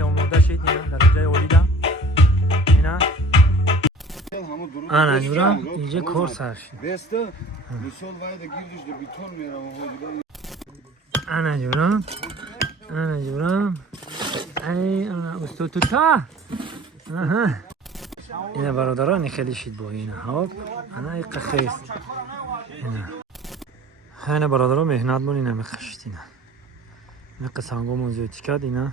نخی آماده شید اینا درجه اولیده اینا آنا جورا اینجا کار سر شد بسته مثال وایده گیردش ده بیتون میرم آنا جورا ای آنا استو تو تا اینا برادرانی خیلی شید با اینا ها انا ای قخیست اینا برادرها مهنت بون اینا میخشید اینا قسانگو موضوع تیکاد اینا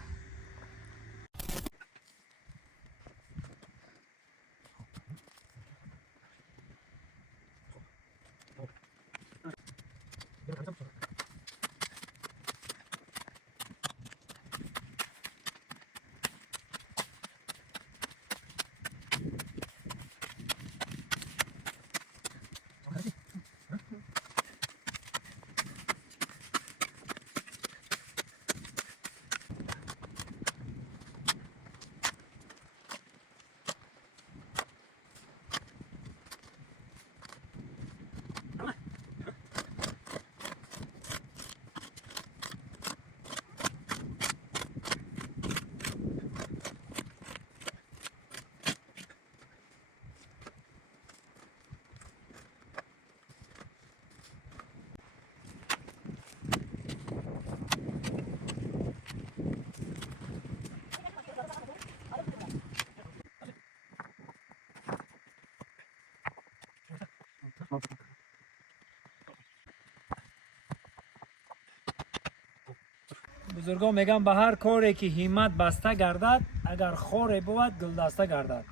بزرگان میگن به هر کاری که همت بسته گردد اگر خور بود دلدسته گردد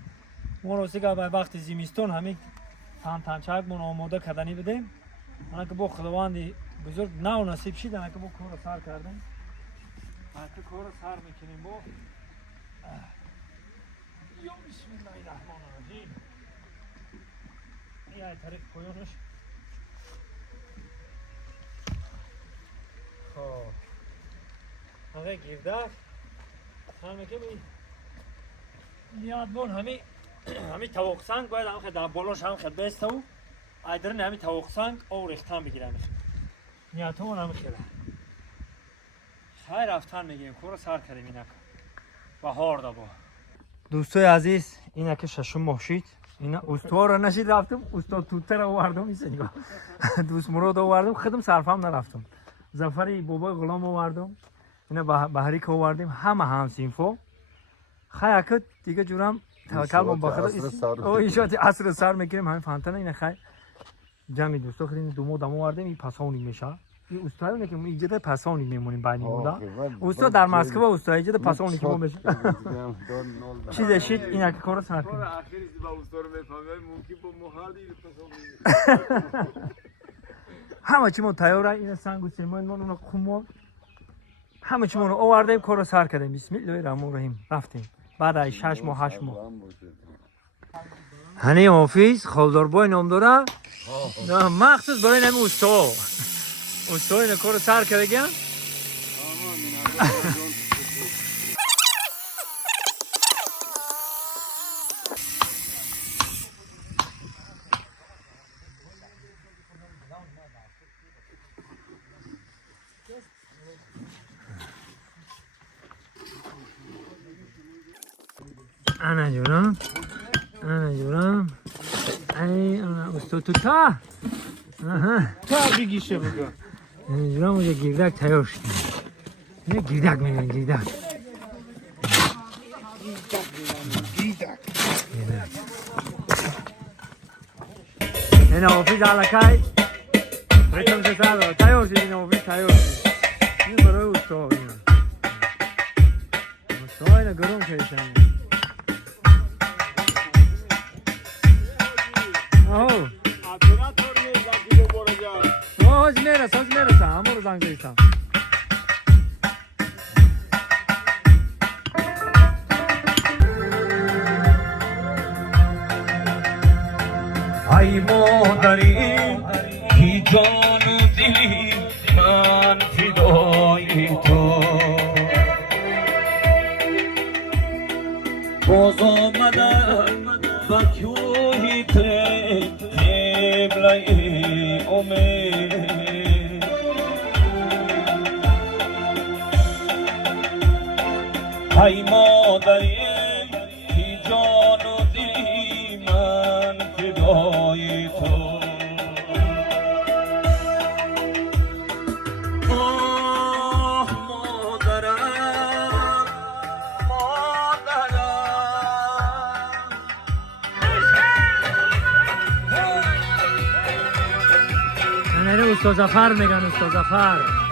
ما روسی که به وقت زمستون همین تنچک من آماده کردنی بدیم انا که با خداوند بزرگ نو نصیب شد انا که با کار سر کردیم انا که کار سر میکنیم با یا بسم الله الرحمن الرحیم ای طریق پایانش خب همه گیردک همه که نیاد بون همه توق سنگ باید هم خیلی در بالاش هم خیلی بسته و ایدرن همه توق سنگ او ریختن بگیرن نیاد همون همه خیلی خیر رفتن میگیم کور سر کردیم اینک بهار دا با دوستای عزیز اینک ششم ماه شید اینا استوار را نشید رفتم استاد توتر رو آوردم ایسا نگاه دوست مراد آوردم خودم صرفم نرفتم زفری بابای غلام آوردم اینا بحری که آوردیم همه سینفو خیلی اکد دیگه جورم توکل من باخد او ایشات عصر سر میگیریم همین فهمتن اینه خیلی جمعی دوستا خیلی دومو دمو آوردیم این پسانی میشه این استادونه که ایجاد پسانی میمونیم بعدی مودا استاد در مسکو استاد ایجاد پسانی که میشه چیز شید اینا که کارو سر کنیم آخری با استاد رو میفهمم ممکن با محالی پسانی همه چی من تیاره این سنگ و سیمان من اون خمو همه چی من آوردیم کارو سر کردیم بسم الله الرحمن الرحیم رفتیم بعد از 6 ماه 8 ماه هنی حافظ خالدار بای نام داره مخصوص برای نمی استاد این کارو سر کرده گیم انا جونم ای انا استاد تو تا بگیشه بگو جونم اونجا گیردک تیار شد نه گیردک میگن گیردک این حافظ علکای ریتم سه تیار شد این حافظ تیار شد این برای استاد اینو گرم کردن آه آج میرسه همه رو زنگ زیستم ای مادری کی جان و دلی من فدای تو باز آمدن با کوهی قبله امید ای مادری بی جان و دلی من فدای تو آه مادرم مادرم من استاد ظفر میگن استاد ظفر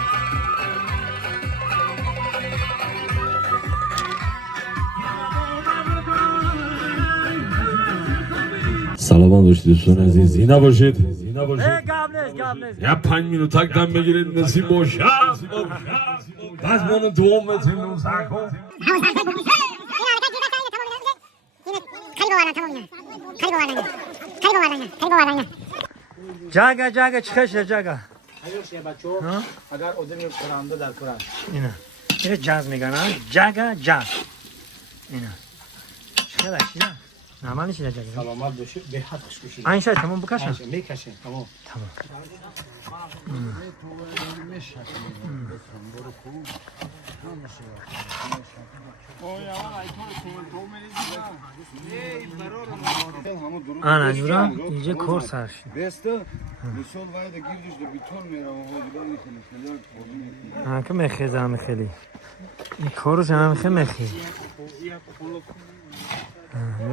سلام داشته دوستان عزیز اینا باشید گابنس یا 5 minut دم بگیرید نصیب باشه بس منو 2 متر نوزه کن جاگا چخشه جاگا اگر آدم پرنده در پرند اینا اینه جاز میگن جاگا جاز اینا چخه چیزا نعمل نیست جاگا سلامت باشی به حد خوش باشی این شاید تمام بکشم میکشین تمام ana jura iyice kor sarşı. Beste, misol vayda girdiş de bir ton mera o hocadan yıkılır. Ha ki mekhiza kheli. این کارش هم خیلی خیلی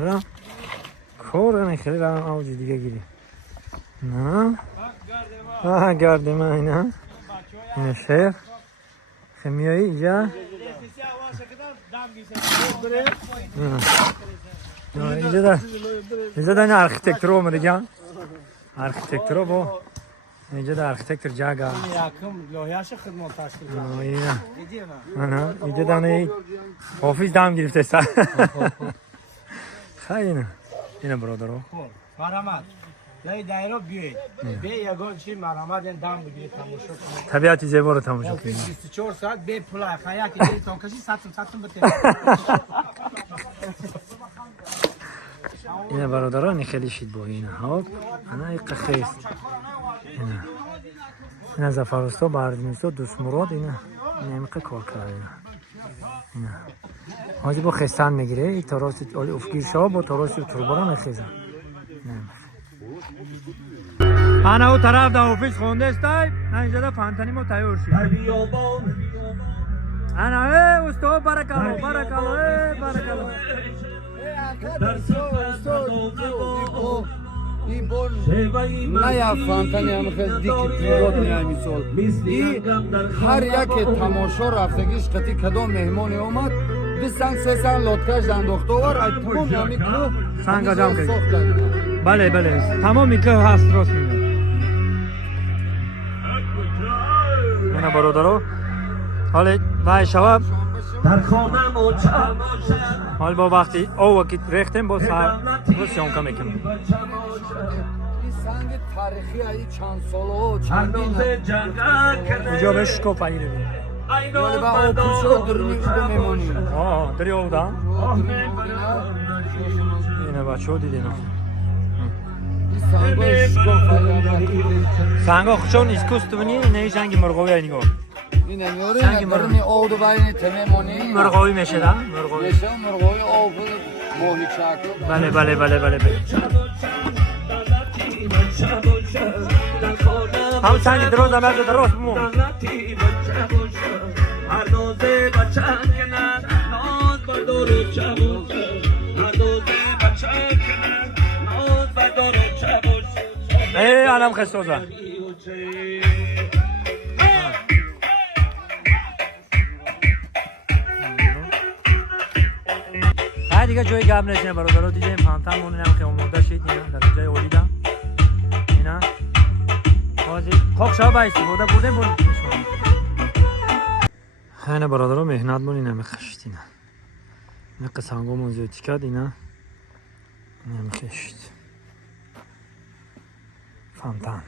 نه کار خیلی راه آوردی دیگه گیری نه آه گردم اینا این شهر خمیایی اینجا اینجا دا این ارکیتکتور اومده گیان ارکیتکتور با اینجا دا ارکیتکتور جاگا yakın loyaşı خدمت تشکیل اینا آنها اینجا دا نه آفیس دام گرفته سر خیلی اینا برادرو مرحمت یه دایره بیاید به یگان چی مرحمت این دام بگیرید تماشا کنید طبیعتی زیبا رو تماشا کنید 24 ساعت به پولای خیاطی دیتون کشی ساتون بده اینا برادران خیلی شید با اینا ها انا یک خیس اینا زفرستو باردنیستو دوست مراد اینا نمیقه کار کرده اینا حاجی با خستان میگیره این تراسی اولی افگیر شا با تراسی تربارا میخیزن انا او طرف دا آفیس خونده استای اینجا دا فانتانی ما تایور شید انا استو برکالو نه یا فانتانی هم خیلی دیکی پیرات میامی سال هر یک تماشا رفتگیش قطی کدام مهمانی اومد بیستن سه سن لطکش انداخته ور ای تمام یامی کلو سنگا جام کرد بله تمامی که هست راست میگم اینا برادرو حالا وای شواب در خانم و حال با وقتی او وقت ریختیم با سر سیون کم میکنم این سنگ تاریخی ای چند ساله چندین اینجا بهش کپ ایره بید ولی با او پوشو درمی کده میمونی آه داری او دا اینه بچه ها دیدین سنگا چون اسکوستونی اینه جنگی مرغوی های نگاه این نمیاره برمی او دو باید تمیمونی مرغوی میشه دا میشه مرغوی او ماهی چاکو بله هم سنگ دروز هم از دروز بمون ای علم خستوزه های دیگه جوی گب نشینه برادرها دیدیم فانتمون اینم خیلی مرده شید اینا در جای اولیدم اینا بازی خوک شا بایستی بودیم خیلی برادرها مهنت بون اینم خشت اینا این قسانگو موزیو تیکد اینا اینم خشت فانتم